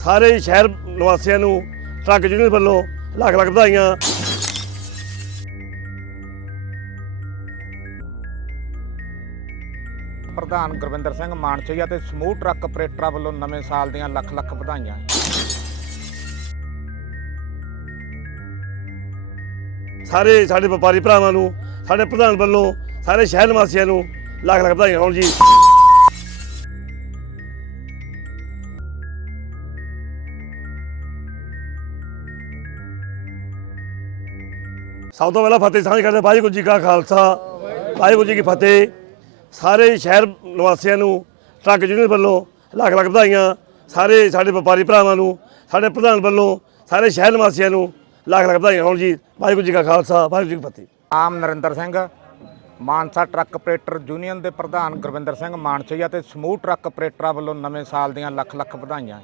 ਸਾਰੇ ਸ਼ਹਿਰ ਨਿਵਾਸੀਆਂ ਨੂੰ ਟਰੱਕ ਯੂਨੀਅਨ ਵੱਲੋਂ ਲੱਖ ਲੱਖ ਵਧਾਈਆਂ। ਪ੍ਰਧਾਨ ਗੁਰਵਿੰਦਰ ਸਿੰਘ ਮਾਨਸਈਆ ਤੇ ਸਮੂਹ ਟਰੱਕ ਆਪਰੇਟਰਾਂ ਵੱਲੋਂ ਨਵੇਂ ਸਾਲ ਦੀਆਂ ਲੱਖ ਲੱਖ ਵਧਾਈਆਂ। ਸਾਰੇ ਸਾਡੇ ਵਪਾਰੀ ਭਰਾਵਾਂ ਨੂੰ ਸਾਡੇ ਪ੍ਰਧਾਨ ਵੱਲੋਂ ਸਾਰੇ ਸ਼ਹਿਰ ਨਿਵਾਸੀਆਂ ਨੂੰ ਲੱਖ ਲੱਖ ਵਧਾਈਆਂ ਹੋਣ ਜੀ। ਸਭ ਤੋਂ ਪਹਿਲਾਂ ਫਤਿਹ ਸਾਂਝ ਕਰਦੇ ਵਾਹਿਗੁਰੂ ਜੀ ਕਾ ਖਾਲਸਾ, ਵਾਹਿਗੁਰੂ ਜੀ ਕੀ ਫਤਿਹ। ਸਾਰੇ ਸ਼ਹਿਰ ਨਿਵਾਸੀਆਂ ਨੂੰ, ਟਰੱਕ ਯੂਨੀਅਨ ਵੱਲੋਂ ਲੱਖ ਲੱਖ ਵਧਾਈਆਂ। ਸਾਰੇ ਸਾਡੇ ਵਪਾਰੀ ਭਰਾਵਾਂ ਨੂੰ, ਸਾਡੇ ਪ੍ਰਧਾਨ ਵੱਲੋਂ, ਸਾਰੇ ਸ਼ਹਿਰ ਨਿਵਾਸੀਆਂ ਨੂੰ ਲੱਖ ਲੱਖ ਵਧਾਈਆਂ ਹੋਣ ਜੀ। ਵਾਹਿਗੁਰੂ ਜੀ ਕਾ ਖਾਲਸਾ, ਵਾਹਿਗੁਰੂ ਜੀ ਕੀ ਫਤਿਹ। ਆਮ Narinder Singh, Mansa truck operator union ਦੇ ਪ੍ਰਧਾਨ ਗੁਰਵਿੰਦਰ ਸਿੰਘ ਮਾਨਸਈਆ ਤੇ ਸਮੂਹ ਟਰੱਕ ਆਪਰੇਟਰਾਂ ਵੱਲੋਂ ਨਵੇਂ ਸਾਲ ਦੀਆਂ ਲੱਖ ਲੱਖ ਵਧਾਈਆਂ।